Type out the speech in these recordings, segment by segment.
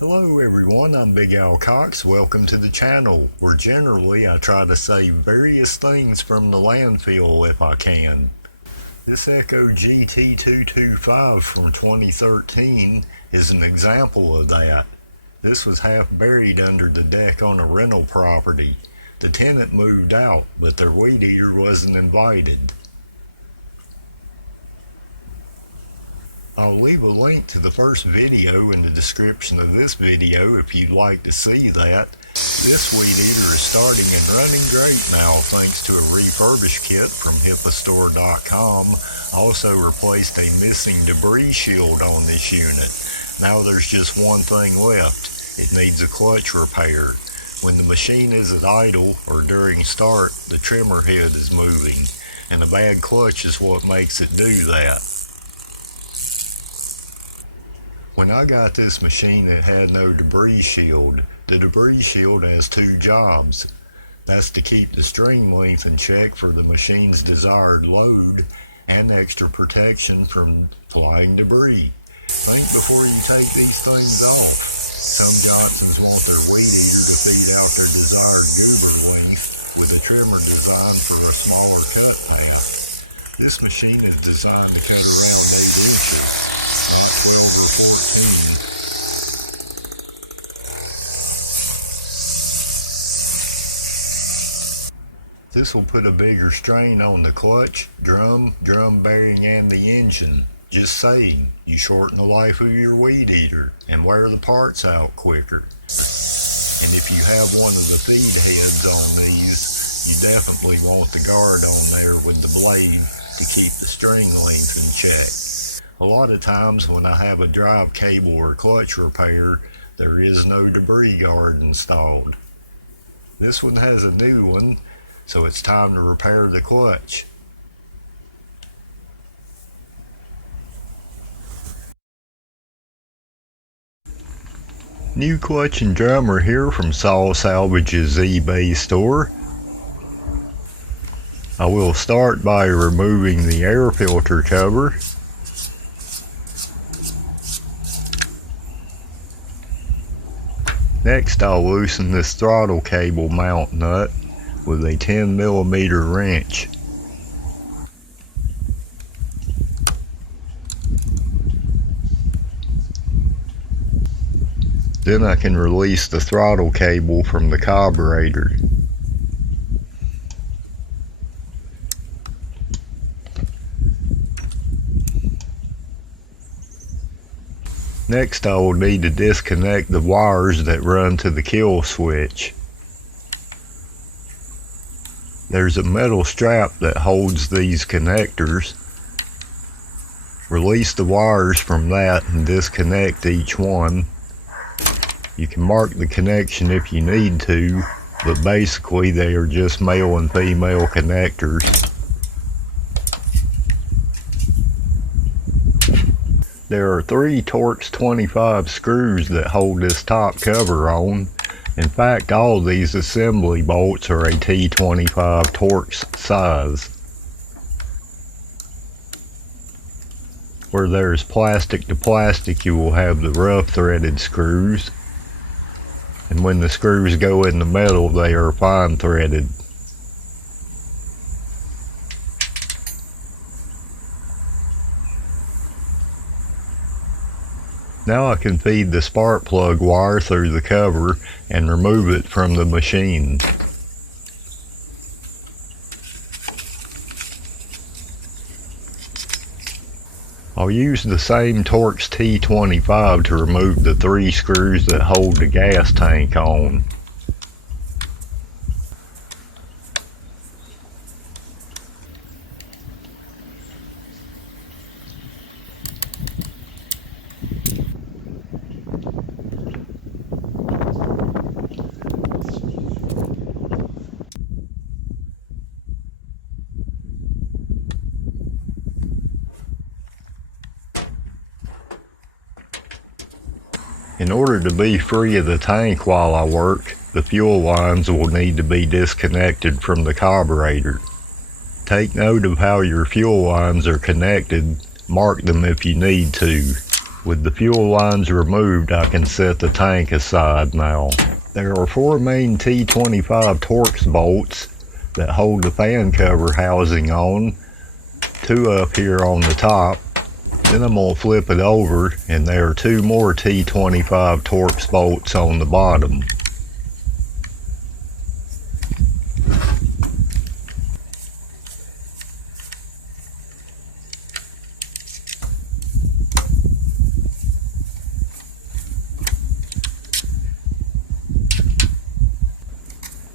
Hello everyone, I'm Big Al Cox. Welcome to the channel, where generally I try to save various things from the landfill if I can. This Echo GT225 from 2013 is an example of that. This was half buried under the deck on a rental property. The tenant moved out, but their weed eater wasn't invited. I'll leave a link to the first video in the description of this video if you'd like to see that. This weed eater is starting and running great now thanks to a refurbish kit from hipastore.com. Also replaced a missing debris shield on this unit. Now there's just one thing left. It needs a clutch repair. When the machine is at idle or during start, the trimmer head is moving, and a bad clutch is what makes it do that. When I got this machine, it had no debris shield. The debris shield has two jobs. That's to keep the string length in check for the machine's desired load and extra protection from flying debris. Think before you take these things off. Some Johnsons want their weed eater to feed out their desired goober waste with a trimmer designed for a smaller cut path. This machine is designed to cut around 8 inches. This will put a bigger strain on the clutch, drum bearing, and the engine. Just saying, you shorten the life of your weed eater and wear the parts out quicker. And if you have one of the feed heads on these, you definitely want the guard on there with the blade to keep the string length in check. A lot of times when I have a drive cable or clutch repair, there is no debris guard installed. This one has a new one, so it's time to repair the clutch. New clutch and drum are here from Saul Salvage's eBay store. I will start by removing the air filter cover. Next, I'll loosen this throttle cable mount nut with a 10mm wrench. Then I can release the throttle cable from the carburetor. Next, I will need to disconnect the wires that run to the kill switch. There's a metal strap that holds these connectors. Release the wires from that and disconnect each one. You can mark the connection if you need to, but basically they are just male and female connectors. There are 3 Torx 25 screws that hold this top cover on. In fact, all these assembly bolts are a T25 Torx size. Where there's plastic to plastic, you will have the rough threaded screws. And when the screws go in the metal, they are fine threaded. Now I can feed the spark plug wire through the cover and remove it from the machine. I'll use the same Torx T25 to remove the 3 screws that hold the gas tank on. In order to be free of the tank while I work, the fuel lines will need to be disconnected from the carburetor. Take note of how your fuel lines are connected. Mark them if you need to. With the fuel lines removed, I can set the tank aside now. There are 4 main T25 Torx bolts that hold the fan cover housing on, 2 up here on the top. Then I'm going to flip it over, and there are 2 more T25 Torx bolts on the bottom.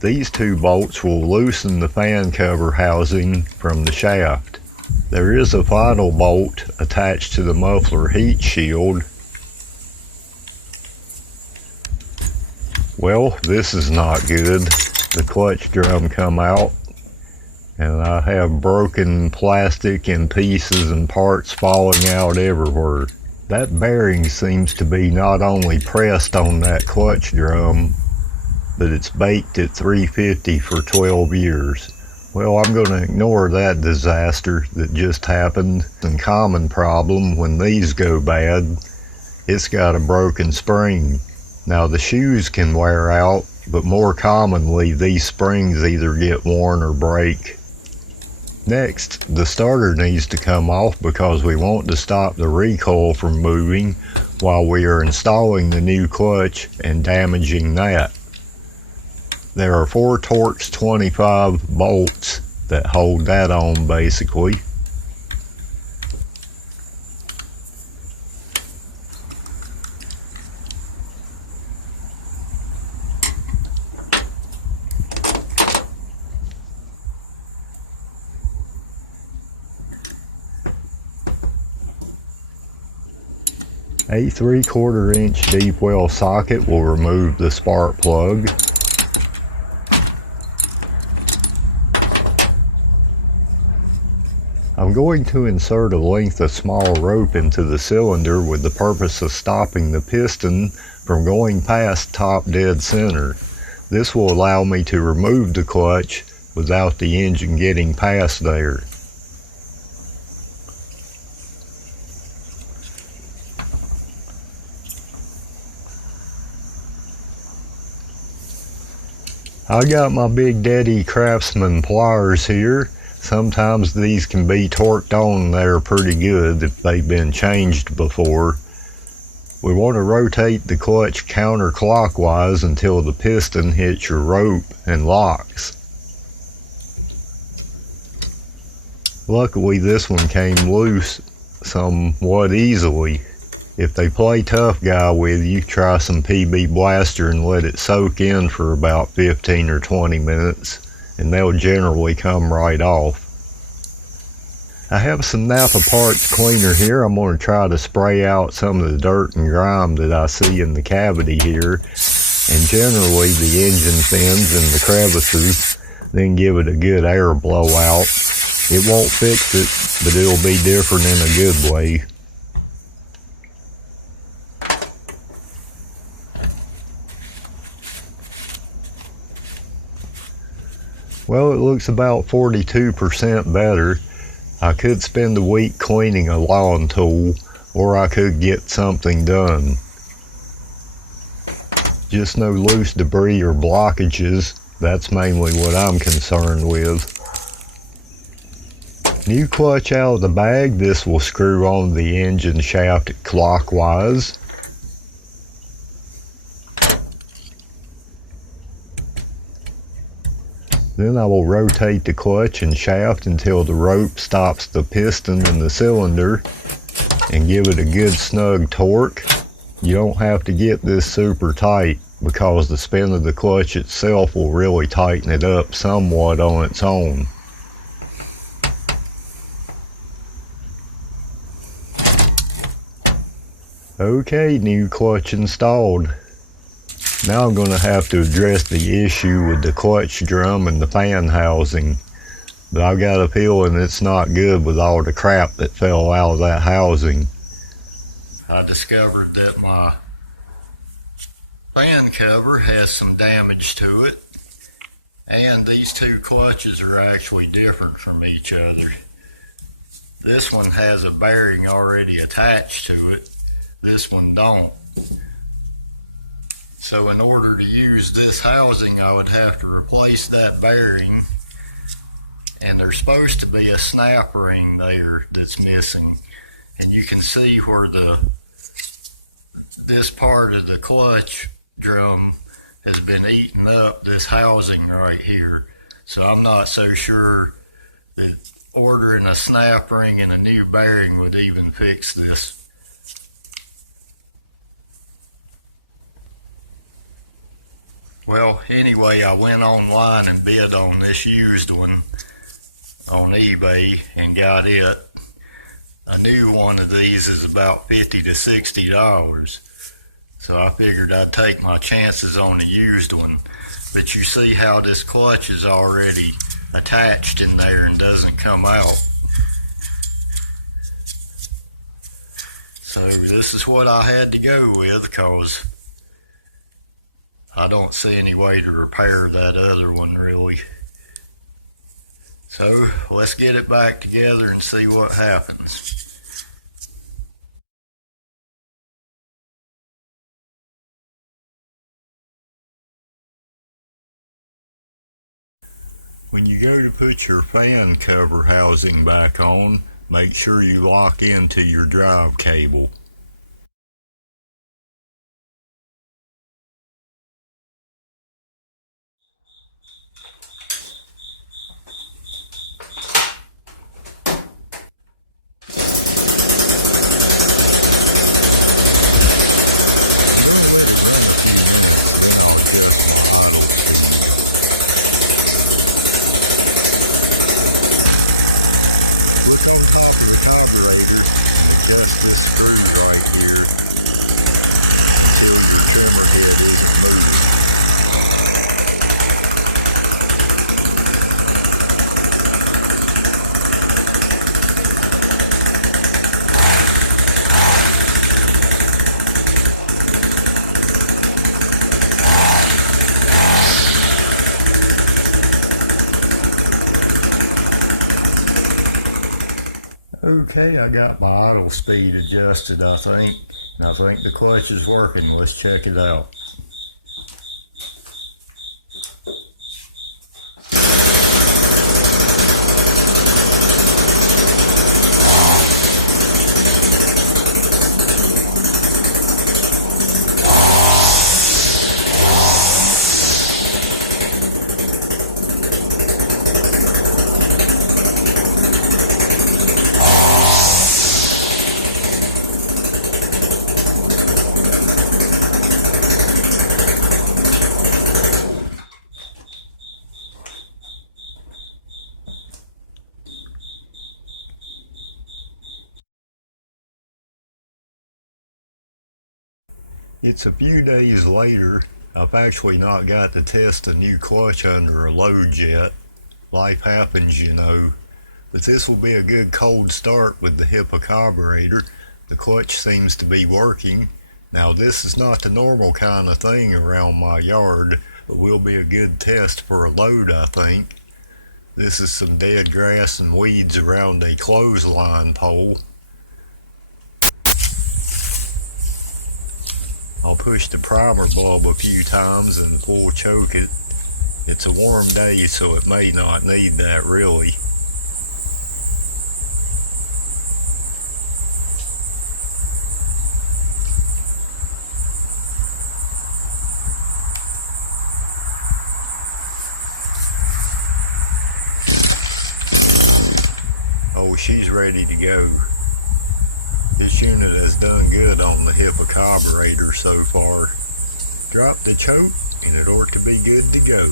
These 2 bolts will loosen the fan cover housing from the shaft. There is a final bolt attached to the muffler heat shield. Well, this is not good. The clutch drum come out, and I have broken plastic in pieces and parts falling out everywhere. That bearing seems to be not only pressed on that clutch drum, but it's baked at 350 for 12 years. Well, I'm going to ignore that disaster that just happened. A common problem when these go bad, it's got a broken spring. Now the shoes can wear out, but more commonly these springs either get worn or break. Next, the starter needs to come off because we want to stop the recoil from moving while we are installing the new clutch and damaging that. There are 4 Torx 25 bolts that hold that on basically. A 3/4 inch deep well socket will remove the spark plug. I'm going to insert a length of small rope into the cylinder with the purpose of stopping the piston from going past top dead center. This will allow me to remove the clutch without the engine getting past there. I got my Big Daddy Craftsman pliers here. Sometimes these can be torqued on there pretty good if they've been changed before. We want to rotate the clutch counterclockwise until the piston hits your rope and locks. Luckily this one came loose somewhat easily. If they play tough guy with you, try some PB Blaster and let it soak in for about 15 or 20 minutes, and they'll generally come right off. I have some NAPA parts cleaner here. I'm going to try to spray out some of the dirt and grime that I see in the cavity here, and generally the engine fins and the crevices, then give it a good air blowout. It won't fix it, but it'll be different in a good way. Well, it looks about 42% better. I could spend a week cleaning a lawn tool, or I could get something done. Just no loose debris or blockages. That's mainly what I'm concerned with. New clutch out of the bag. This will screw on the engine shaft clockwise. Then I will rotate the clutch and shaft until the rope stops the piston in the cylinder and give it a good snug torque. You don't have to get this super tight because the spin of the clutch itself will really tighten it up somewhat on its own. Okay, new clutch installed. Now I'm going to have to address the issue with the clutch drum and the fan housing. But I've got a feeling it's not good with all the crap that fell out of that housing. I discovered that my fan cover has some damage to it. And these 2 clutches are actually different from each other. This one has a bearing already attached to it, This one don't. So in order to use this housing, I would have to replace that bearing, and there's supposed to be a snap ring there that's missing, and you can see where this part of the clutch drum has been eating up this housing right here. So I'm not so sure that ordering a snap ring and a new bearing would even fix this. Well, anyway, I went online and bid on this used one on eBay and got it. A new one of these is about $50 to $60. So I figured I'd take my chances on the used one. But you see how this clutch is already attached in there and doesn't come out. So this is what I had to go with, because I don't see any way to repair that other one really. So let's get it back together and see what happens. When you go to put your fan cover housing back on, make sure you lock into your drive cable. Okay, I got my idle speed adjusted, I think, and I think the clutch is working. Let's check it out. It's a few days later. I've actually not got to test a new clutch under a load yet. Life happens, you know. But this will be a good cold start with the Hipa carburetor. The clutch seems to be working. Now this is not the normal kind of thing around my yard, but will be a good test for a load, I think. This is some dead grass and weeds around a clothesline pole. I'll push the primer bulb a few times and full choke it. It's a warm day, so it may not need that really. Oh, she's ready to go. This unit has done good on the Hipa carburetor so far. Drop the choke and it ought to be good to go.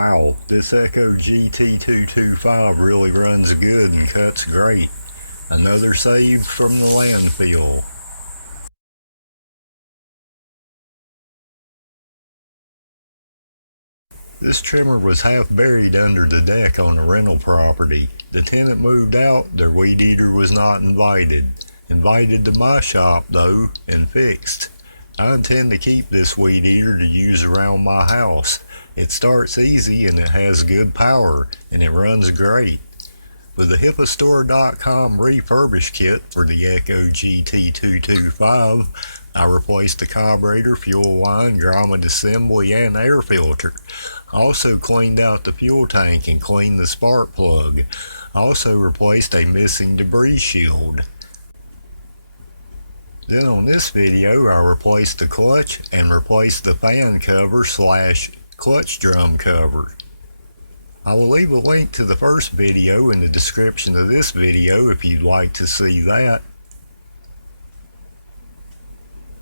Wow, this Echo GT225 really runs good and cuts great. Another save from the landfill. This trimmer was half buried under the deck on a rental property. The tenant moved out, their weed eater was not invited. Invited to my shop though, and fixed. I intend to keep this weed eater to use around my house. It starts easy and it has good power, and it runs great. With the HipaStore.com refurbish kit for the Echo GT225, I replaced the carburetor, fuel line, grommet assembly, and air filter. Also cleaned out the fuel tank and cleaned the spark plug. Also replaced a missing debris shield. Then on this video I replaced the clutch and replaced the fan cover / clutch drum cover. I will leave a link to the first video in the description of this video if you'd like to see that.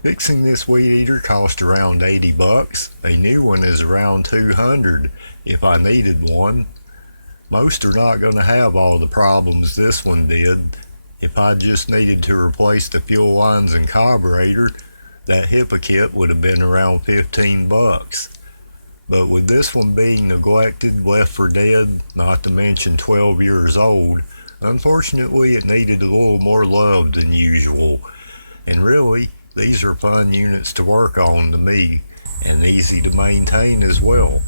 Fixing this weed eater cost around 80 bucks. A new one is around 200 if I needed one. Most are not going to have all the problems this one did. If I just needed to replace the fuel lines and carburetor, that Hipa kit would have been around 15 bucks. But with this one being neglected, left for dead, not to mention 12 years old, unfortunately it needed a little more love than usual. And really, these are fun units to work on to me, and easy to maintain as well.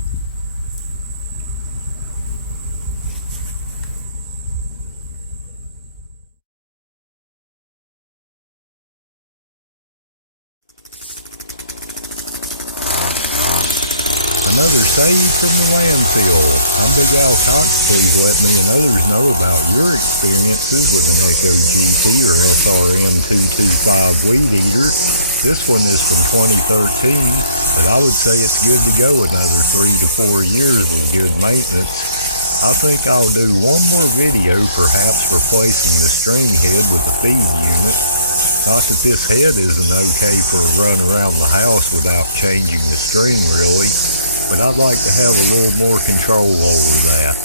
Another save from the landfill. I'm Big Al Cox. Please let me and others know about your experiences with an Echo GT or SRM225 weed eater. This one is from 2013, but I would say it's good to go another 3 to 4 years with good maintenance. I think I'll do one more video, perhaps replacing the string head with the feed unit. Not that this head isn't okay for a run around the house without changing the string really, but I'd like to have a little more control over that.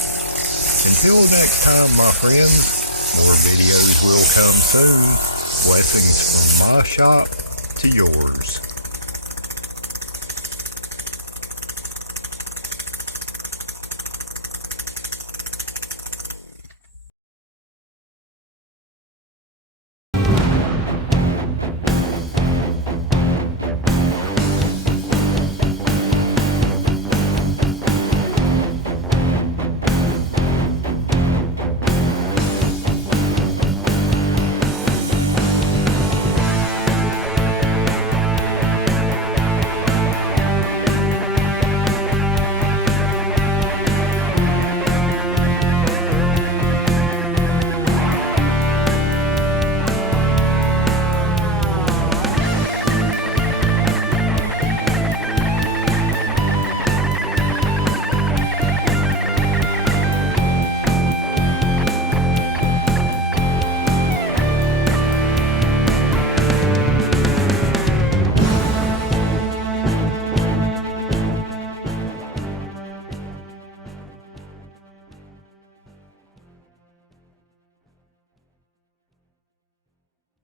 Until next time, my friends, more videos will come soon. Blessings from my shop to yours.